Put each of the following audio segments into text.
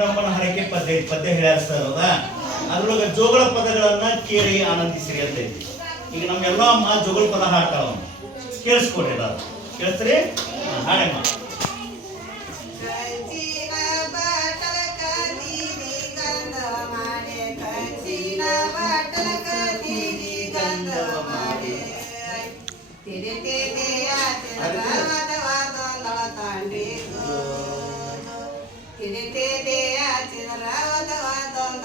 ವಿಡಂಬನ ಹರಕೆ ಪದ್ಯ. ಪದ್ಯ ಹೇಳ್ಯಾರ ಅದ್ರೊಳಗೆ ಜೋಗಳ ಪದಗಳನ್ನ ಕೇಳಿ ಆನಂದಿಸಿರಿ ಅಂತ ಐತಿ ಈಗ ನಮ್ಗೆಲ್ಲ ಅಮ್ಮ ಜೋಗಳ ಪದ ಹಾಡ್ತಾವ ಕೇಳಿಸ್ಕೊಡ್ರಿ ಅದು ಕೇಳಿಸ್ರಿ ಹಾ, ಹಾಡಮ್ಮ ಗಂಧ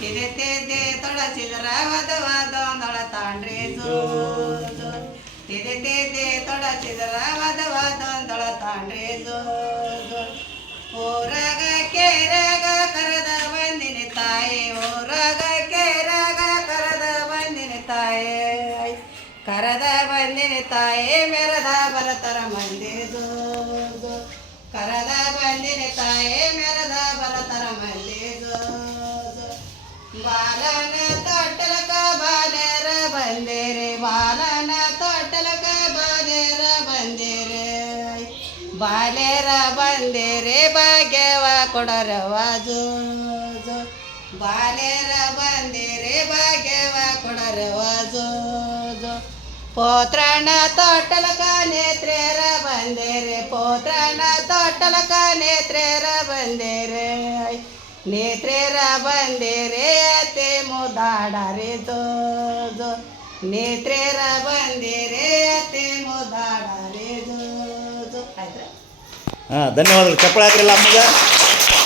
ತಿದೆ ತೊಡಸಿದರ ವದವದೋಣ ತಾಂಡ್ರಿ ಜೋಜೋ ತಿದೆ ತೇದೆ ತೊಡಸಿದರ ವದವದೋಣ ತಾಂಡ್ರಿ ಜೋಜೋ ಊರಾಗ ಕೇರಗ ಕರೆದ ಬಂದಿನಿ ತಾಯಿ, ಊರಾಗ ಕೇರಗ ಕರೆದ ಬಂದಿನಿ ತಾಯಿ. ಕರೆದ ಬಂದಿನಿ ತಾಯಿ ಮೆರದ ಬರತರ ಮಂದಿ ಜೋಜೋ ಕರೆದ ಬಂದಿನಿ ತಾಯಿ ಮೆರದ ಬರತರ ಮಂದಿ ಬಾಲನ ತೊಟ್ಟಲಕ ಬಾಲರ ಬಂದೇರೆ, ಬಾಲನ ತೊಟ್ಟಲಕ ಬಾಲರ ಬಂದೇರೆ. ಬಾಲರ ಬಂದೇರೆ, ಭಾಗ್ಯವ ಕೊಡರವಾಜು ಬಾಲರ ಬಂದೇರೆ, ಭಾಗ್ಯವ ಕೊಡರವಾಜು ಪೋತ್ರಣ ತೊಟ್ಟಲಕ ನೇತ್ರೇರ ಬಂದೇರೆ ಪೋತ್ರಣ ತೊಟ್ಟಲಕ ನೇತ್ರೇರ ಬಂದೇರೆ. ನೇತ್ರೇರ ಬಂದೇರೆ ಮುದಾಡರೆ ಜೋ ಜೋ ನೇತ್ರೇರ ಬಂದೇರೆ ಅತೆ ಮುದಾಡರೆ ಜೋ ಜೋ ಆಯ್ತಾ ಹಾ ಧನ್ಯವಾದಗಳು ಚಪ್ಪಳ ಹಾಕ್ರಲ್ಲ ಅಮ್ಮಗ